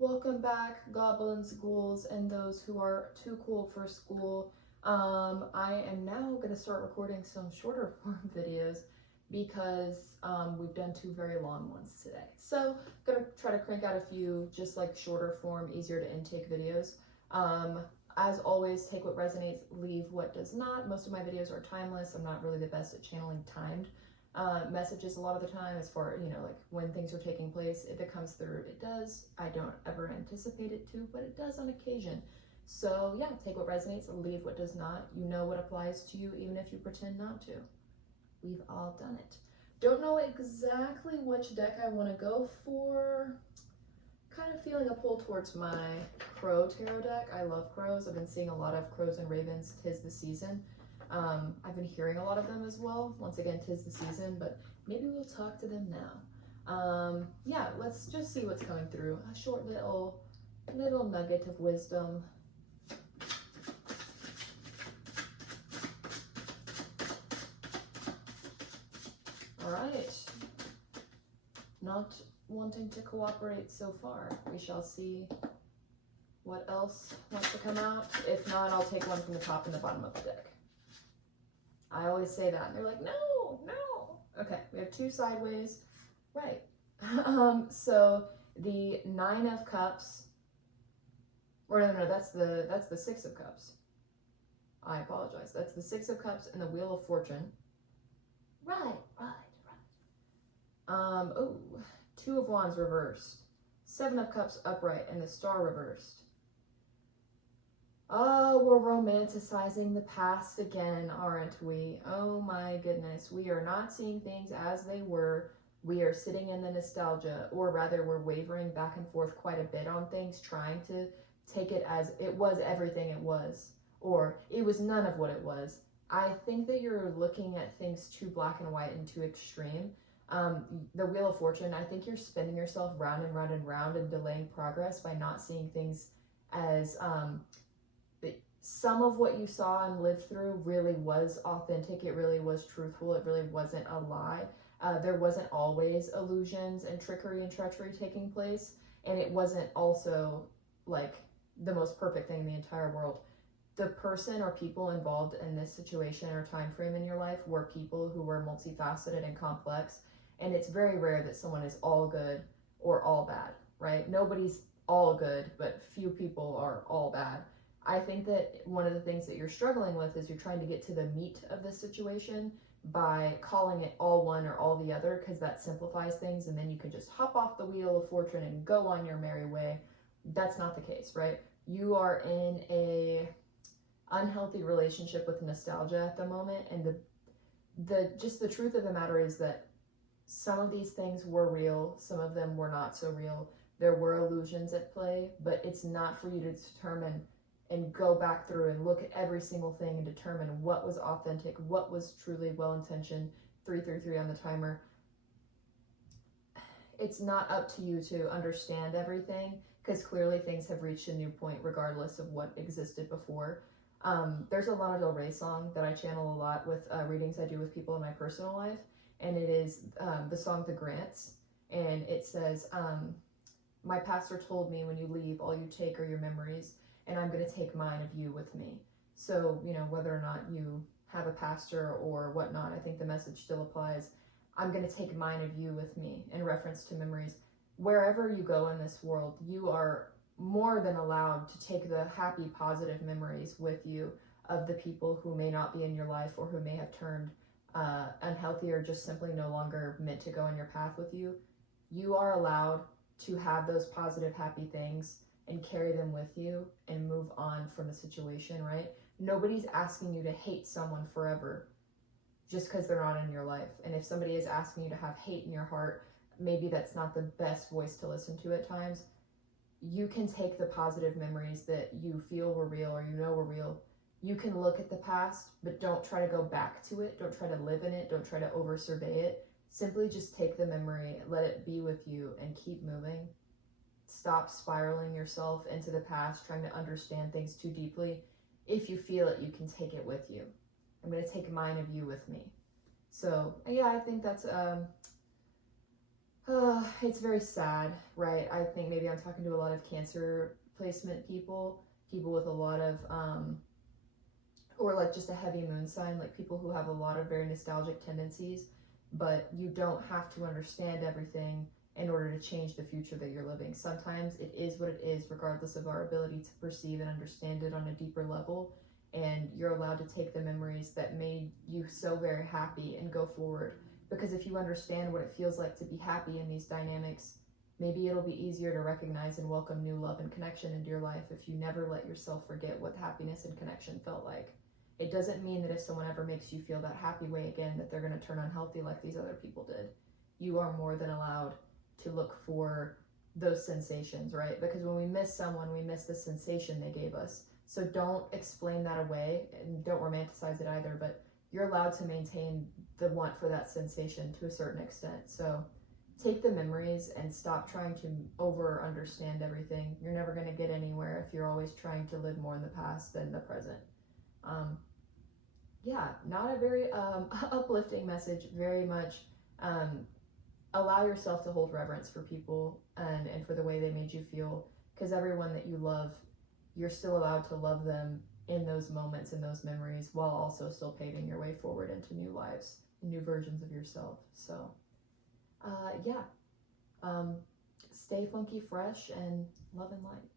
Welcome back, goblins, ghouls, and those who are too cool for school. I am now going to start recording some shorter form videos because we've done two very long ones today. So I'm going to try to crank out a few just like shorter form, easier to intake videos. As always, take what resonates, leave what does not. Most of my videos are timeless. I'm not really the best at channeling timed messages a lot of the time, as far, like when things are taking place. If it comes through, it does. I don't ever anticipate it to, but it does on occasion. So yeah, take what resonates, leave what does not. You know what applies to you, even if you pretend not to. We've all done it. Don't know exactly which deck I want to go for. Kind of feeling a pull towards my Crow tarot deck. I love crows. I've been seeing a lot of crows and ravens. 'Tis the season. I've been hearing a lot of them as well. Once again, 'tis the season, but maybe we'll talk to them now. Yeah, let's just see what's coming through. A short little nugget of wisdom. All right. Not wanting to cooperate so far. We shall see what else wants to come out. If not, I'll take one from the top and the bottom of the deck. I always say that, and they're like, no. Okay, we have two sideways. Right. So the 9 of Cups, or no, that's the 6 of Cups. I apologize. That's the 6 of Cups and the Wheel of Fortune. Right. Oh, 2 of Wands reversed, 7 of Cups upright, and the Star reversed. Oh, we're romanticizing the past again, aren't we? Oh my goodness. We are not seeing things as they were. We are sitting in the nostalgia, or rather we're wavering back and forth quite a bit on things, trying to take it as it was everything it was, or it was none of what it was. I think that you're looking at things too black and white and too extreme. The Wheel of Fortune, I think you're spinning yourself round and round and round and delaying progress by not seeing things as some of what you saw and lived through really was authentic. It really was truthful. It really wasn't a lie. There wasn't always illusions and trickery and treachery taking place, and it wasn't also like the most perfect thing in the entire world. The person or people involved in this situation or time frame in your life were people who were multifaceted and complex, and it's very rare that someone is all good or all bad, right? Nobody's all good, but few people are all bad. I think that one of the things that you're struggling with is you're trying to get to the meat of the situation by calling it all one or all the other, because that simplifies things, and then you can just hop off the Wheel of Fortune and go on your merry way. That's not the case, right? You are in a unhealthy relationship with nostalgia at the moment, and the truth of the matter is that some of these things were real, some of them were not so real. There were illusions at play, but it's not for you to determine and go back through and look at every single thing and determine what was authentic, what was truly well-intentioned. 333 on the timer. It's not up to you to understand everything, because clearly things have reached a new point regardless of what existed before. There's a Lana Del Rey song that I channel a lot with readings I do with people in my personal life, and it is the song The Grants, and it says, my pastor told me when you leave, all you take are your memories, and I'm going to take mine of you with me. So, whether or not you have a pastor or whatnot, I think the message still applies. I'm going to take mine of you with me, in reference to memories. Wherever you go in this world, you are more than allowed to take the happy, positive memories with you of the people who may not be in your life, or who may have turned unhealthy, or just simply no longer meant to go in your path with you. You are allowed to have those positive, happy things and carry them with you and move on from the situation, right? Nobody's asking you to hate someone forever just because they're not in your life. And if somebody is asking you to have hate in your heart, maybe that's not the best voice to listen to at times. You can take the positive memories that you feel were real, or were real. You can look at the past, but don't try to go back to it. Don't try to live in it. Don't try to over-survey it. Simply just take the memory, let it be with you, and keep moving. Stop spiraling yourself into the past, trying to understand things too deeply. If you feel it, you can take it with you. I'm going to take mine of you with me. So yeah, I think that's It's very sad, right? I think maybe I'm talking to a lot of cancer placement people, people with a lot of, or like just a heavy moon sign, like people who have a lot of very nostalgic tendencies, but you don't have to understand everything in order to change the future that you're living. Sometimes it is what it is, regardless of our ability to perceive and understand it on a deeper level. And you're allowed to take the memories that made you so very happy and go forward. Because if you understand what it feels like to be happy in these dynamics, maybe it'll be easier to recognize and welcome new love and connection into your life if you never let yourself forget what happiness and connection felt like. It doesn't mean that if someone ever makes you feel that happy way again, that they're going to turn unhealthy like these other people did. You are more than allowed to look for those sensations, right? Because when we miss someone, we miss the sensation they gave us. So don't explain that away and don't romanticize it either, but you're allowed to maintain the want for that sensation to a certain extent. So take the memories and stop trying to over understand everything. You're never going to get anywhere if you're always trying to live more in the past than the present. Yeah, not a very uplifting message, very much allow yourself to hold reverence for people and for the way they made you feel, because everyone that you love, you're still allowed to love them in those moments and those memories while also still paving your way forward into new lives, new versions of yourself. So yeah, stay funky fresh and love and light.